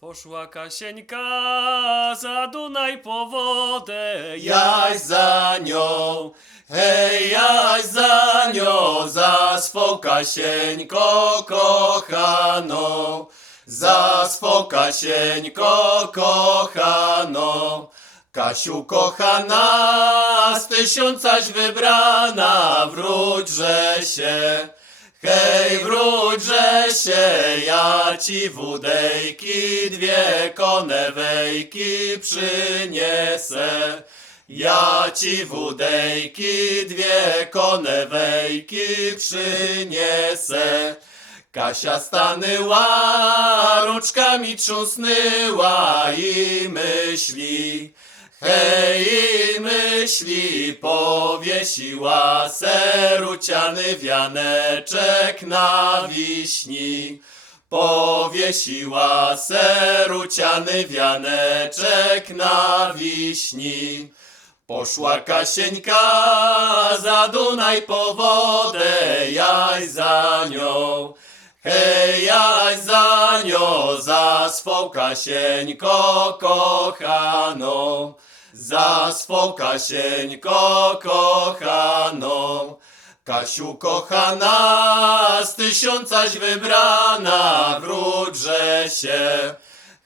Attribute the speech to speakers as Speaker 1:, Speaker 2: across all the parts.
Speaker 1: Poszła Kasieńka za Dunaj po wodę,
Speaker 2: Jaś za nią, hej, jaś za nią, za swą Kasieńko kochaną, za swą Kasieńko kochaną. Kasiu kochana, z tysiącaś wybrana, wróćże się. Hej, wróćże ja ci wódejki, dwie konewejki przyniesę. Ja ci wódejki, dwie konewejki przyniesę. Kasia stanęła, rączkami trząsnęła i myśli. Hej, i myśli, powiesiła seruciany wianeczek na wiśni. Powiesiła seruciany wianeczek na wiśni. Poszła Kasieńka za Dunaj po wodę, jaś za nią. Hej, jaś za nią, za swą Kasieńko kochaną, za swą Kasieńko kochaną. Kasiu kochana, z tysiącaś wybrana, wróćże się.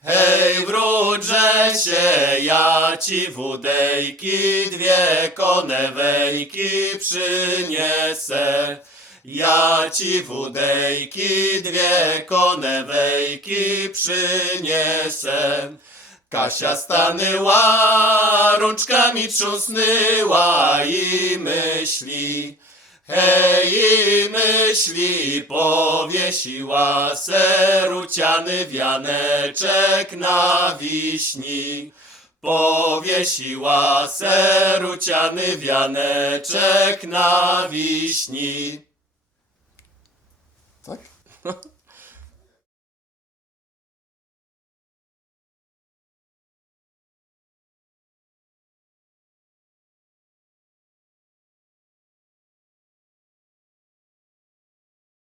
Speaker 2: Hej, wróćże się, ja ci wódejki, dwie konewejki przyniesę. Ja ci wódejki, dwie konewejki przyniesę. Kasia stanęła, rączkami trząsnęła i myśli. Hej, i myśli, powiesiła seruciany wianeczek na wiśni. Powiesiła seruciany wianeczek na wiśni. Tak?